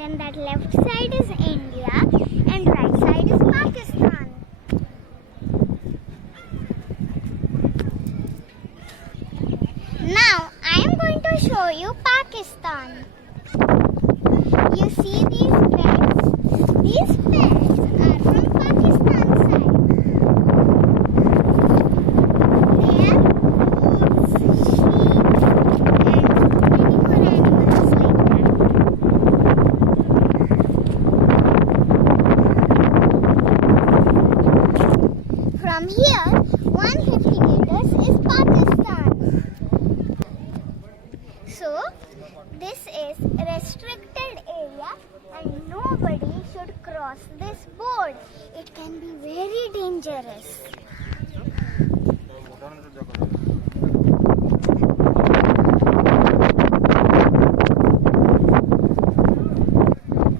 written that left side is India and right side is Pakistan. Now I am going to show you Pakistan. You see these beds? These beds are from Pakistan side. They are goats, sheep and many more animals like that. From here, 150 meters is Pakistan. So, this is a restricted area and nobody should cross this board. It can be very dangerous.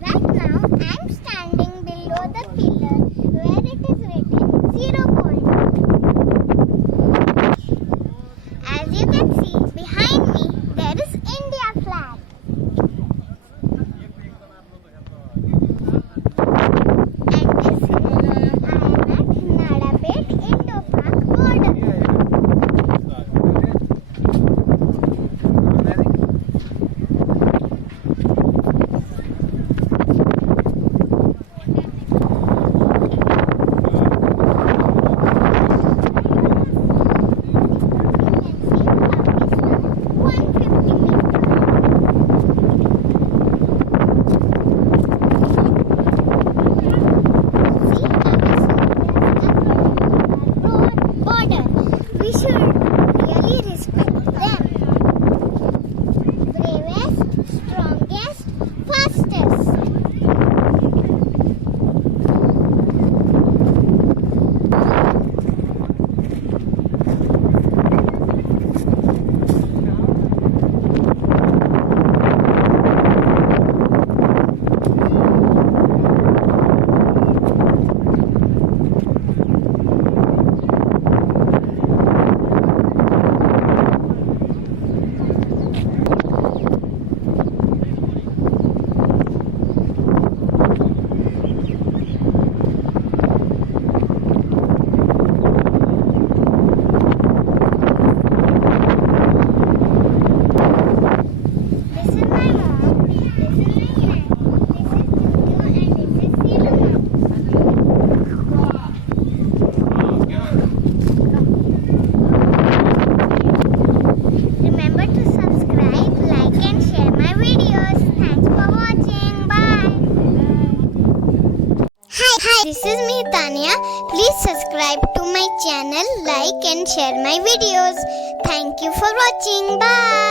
Right now, I am standing below the pillar where it is written 0 point. As you can see behind me, there is India flag. And this I am at NADABET Indo-Pak border. We should really respect them. Bravest, strongest, fastest. Remember to subscribe, like and share my videos. Thanks for watching. Bye. Hi, this is me Tanya. Please subscribe to my channel, like and share my videos. Thank you for watching. Bye.